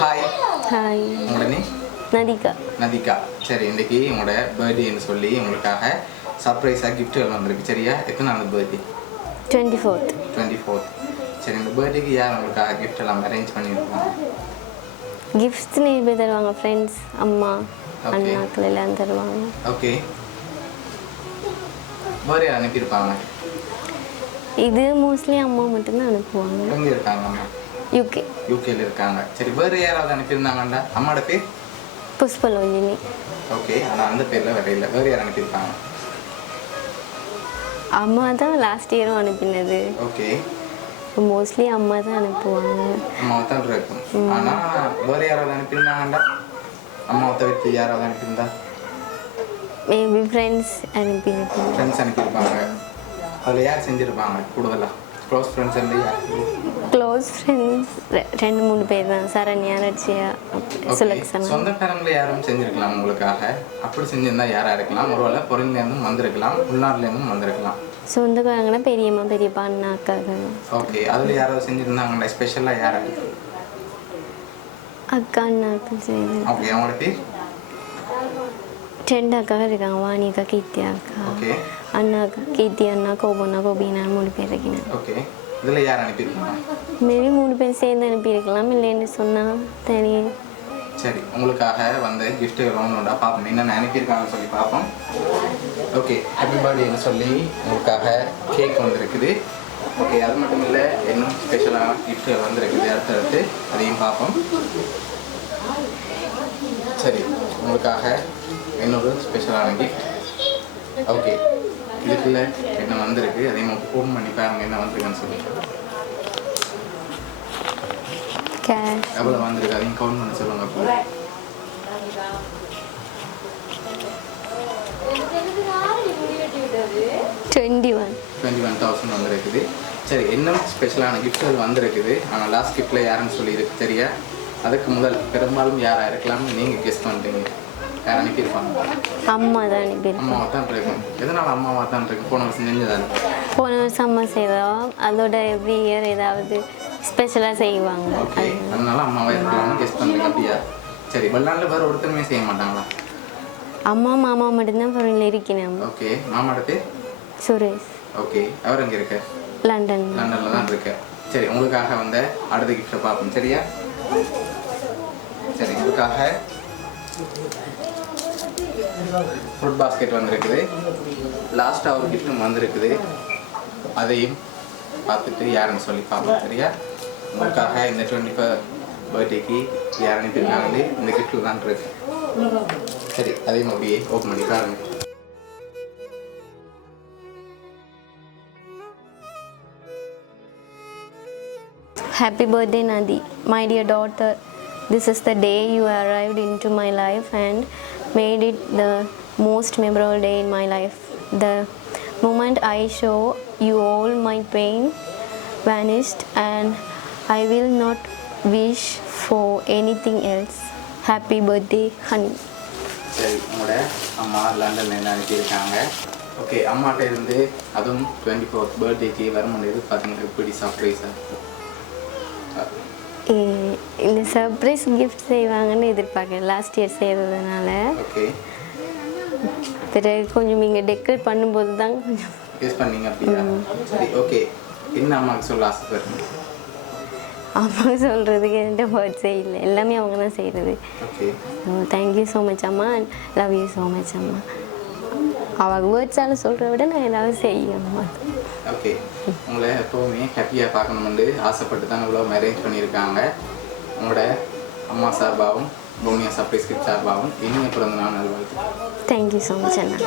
Hi. Hi. உங்களோட name? நதிகா. நதிகா. சரி, இன்றைக்கி உங்களோட பர்த்டேன்னு சொல்லி உங்களுக்காக சர்ப்ரைஸாக கிஃப்ட்டுகள் வந்திருக்கு. சரியா? எத்தனை நாள் பர்த்டே? 24th. 24th. சரி, இந்த பர்த்டேக்கு யார் உங்களுக்காக கிஃப்ட் எல்லாம் அரேஞ்ச் பண்ணியிருக்காங்க? கிஃப்ட்ஸ் நிறைய பேர் தருவாங்க. ஃப்ரெண்ட்ஸ், அம்மா, அண்ணாக்கள் எல்லாம் தருவாங்க. ஓகே. வேறு யார் அனுப்பியிருப்பாங்க? இது மோஸ்ட்லி அம்மா மட்டும்தான் அனுப்புவாங்க. எங்கே இருக்காங்க அம்மா? யூகே. யூகேல இருக்காங்க. சரி, வேறு யாராவது அனுப்பியிருந்தாங்கண்டா? அம்மாவோட பேர்? புஷ்பலோலினி. ஓகே, ஆனால் அந்த பேரில் வேறு இல்லை. வேறு யார் அனுப்பியிருப்பாங்க? அம்மா தான் லாஸ்ட் இயரும் அனுப்பினது. ஓகே. மோஸ்ட்லி அம்மா தான் அனுப்புவாங்க. அம்மாவை தான் இருக்கும். ஆனால் வேறு யாராவது அனுப்பியிருந்தாங்கண்டா? அம்மாவை தவிர்த்து யாராவது அனுப்பியிருந்தா? மேபி ஃப்ரெண்ட்ஸ் அனுப்பியிருப்பாங்க. ஃப்ரெண்ட்ஸ் அனுப்பியிருப்பாங்க. அதில் யார் செஞ்சுருப்பாங்க கூடுதலாக? க்ளோஸ் ஃப்ரெண்ட்ஸ் இல்லையா? க்ளோஸ் ஃப்ரெண்ட்ஸ் 2-3 பேர் தான். சரண்யா, ரட்சியா, சுலக்ஷனா. சொந்தக்காரங்களை யாரும் செஞ்சுருக்கலாம் உங்களுக்காக. அப்படி செஞ்சிருந்தா யாராக இருக்கலாம்? ஒருவேளை பொருள்லேருந்தும் வந்திருக்கலாம், உள்நாட்டிலேருந்தும் வந்திருக்கலாம். சொந்தக்காரங்கன்னா பெரியம்மா, பெரியப்பா, அண்ணா, அக்காங்க. ஓகே. அதில் யாராவது செஞ்சுருந்தாங்களா? ஸ்பெஷலாக யாராவது? அக்கா, அண்ணாக்கள் செய்து. ஓகே. அவங்களோட பேர்? 2 அக்கா இருக்காங்க. வாணி அக்கா, கீர்த்தி அக்கா. ஓகே. அண்ணா அக்கா, கீர்த்தி அண்ணா, கோபண்ணா, கோபினா 3 பேர் இருக்கீங்க. ஓகே. இதில் யார் அனுப்பியிருக்காங்க? மேபி 3 பேர் சேர்ந்து அனுப்பியிருக்கலாம். இல்லைன்னு சொன்னால் தனியே. சரி, உங்களுக்காக வந்த கிஃப்ட் ஒன்றா பார்ப்போம். என்னென்ன அனுப்பியிருக்காங்கன்னு சொல்லி பார்ப்போம். ஓகே. ஹாப்பி பர்த்டேன்னு சொல்லி உங்களுக்காக கேக் வந்திருக்குது. ஓகே. அது மட்டும் இல்லை, இன்னும் ஸ்பெஷலாக கிஃப்ட் வந்திருக்குது. அடுத்தடுத்து அதையும் பார்ப்போம். சரி, உங்களுக்காக இன்னொரு ஸ்பெஷலான கிஃப்ட். ஓகே. இதுக்குள்ள என்ன வந்திருக்கு அதையும் ஓப்பன் பண்ணி பாருங்க என்ன வந்திருக்குன்னு சொல்லி. கேஷ் எவ்வளோ வந்திருக்கு அதையும் கவுண்ட் பண்ண சொல்லுங்க. அப்போ 21,000 வந்திருக்குது. சரி, இன்னும் ஸ்பெஷலான கிஃப்ட்கள் வந்திருக்குது. ஆனால் லாஸ்ட் கிஃப்ட்டில் யாருன்னு சொல்லி இருக்கு தெரியா? அதுக்கு முதல் பெரும்பாலும் யாராக இருக்கலாம்னு நீங்கள் கெஸ் பண்ணுறீங்க. யார் அனுப்பியிருப்பாங்க? அம்மா தான் அனுப்பியிருப்பாங்க. அம்மாவை தான் இருக்கும். எதனால் அம்மாவாக தான் இருக்கு? போன வருஷம் செஞ்சதானே? போன வருஷம் அம்மா செய்தோம். அதோட எவ்ரி இயர் ஏதாவது ஸ்பெஷலாக செய்வாங்க. ஓகே. அதனால அம்மாவை இருக்கலாம்னு கெஸ் பண்ணுறீங்க. அப்படியா? சரி, வெளிநாட்டில் வேறு ஒருத்தருமே செய்ய மாட்டாங்களா? அம்மா, மாமா மட்டும்தான் ஃபாரின்ல இருக்கிறேன். ஓகே. மாமாவோட பேர்? சுரேஷ். ஓகே. அவர் எங்கே இருக்க? லண்டனில் தான் இருக்க. சரி, உங்களுக்காக வந்த அடுத்த கிஃப்ட்டை பார்ப்போம். சரியா? சரி, உங்களுக்காக ஃப்ரூட் பாஸ்கெட் வந்திருக்குது. லாஸ்ட்டாக ஒரு கிஃப்ட்டும் வந்திருக்குது. அதையும் பார்த்துட்டு யாருன்னு சொல்லி பார்ப்போம். சரியா? உங்களுக்காக இந்த 25 பர்த்டேக்கு யார் அனுப்பியிருக்காங்களே இந்த கிஃப்ட்டில் தான் இருக்கு. சரி, அதையும் அப்படியே ஓப்பன் பண்ணி பாருங்க. Happy birthday, Nadi. My dear daughter, this is the day you arrived into my life and made it the most memorable day in my life. The moment I show you all my pain vanished and I will not wish for anything else. Happy birthday, honey. சரி, உங்களோட அம்மா லண்டனில் என்ன அனுப்பியிருக்காங்க. Okay. அம்மாட்ட இருந்து அதுவும் 24th பர்த்டேக்கு வரும்போது பார்த்தீங்கன்னா எப்படி சர்ப்ரைஸாக இந்த சர்ப்ரைஸ் கிஃப்ட் செய்வாங்கன்னு எதிர்பார்க்கேன். லாஸ்ட் இயர் செய்கிறதுனால. ஓகே. பிறகு கொஞ்சம் நீங்கள் டெக்கரேட் பண்ணும்போது தான் கொஞ்சம் கெஸ் பண்ணீங்க. அப்படியா? சரி, ஓகே. என்ன அம்மாவுக்கு சொல்ல ஆசைப்படுறீங்க? அம்மாவுக்கு சொல்கிறதுக்கு என்கிட்ட வேர்ட்ஸே இல்லை. எல்லாமே அவங்க தான் செய்கிறது. ஓகே. தேங்க்யூ ஸோ மச் அம்மா. லவ் யூ ஸோ மச் அம்மா. அவங்க வேர்ட்ஸால் சொல்கிறத விட நான் ஏதாவது செய்யும் அம்மா. ஓகே. உங்களை எப்போவுமே ஹாப்பியாக பார்க்கணுமெண்டு ஆசைப்பட்டு தான் இவ்வளோ அரேஞ்ச் பண்ணியிருக்காங்க. உங்களோட அம்மா சார்பாகவும் பூமியா சர்ப்ரைஸ் கிஃப்ட் சார்பாகவும் இனிய பிறந்த நாள் நல்வாழ்த்து. தேங்க்யூ ஸோ மச் அண்ணா.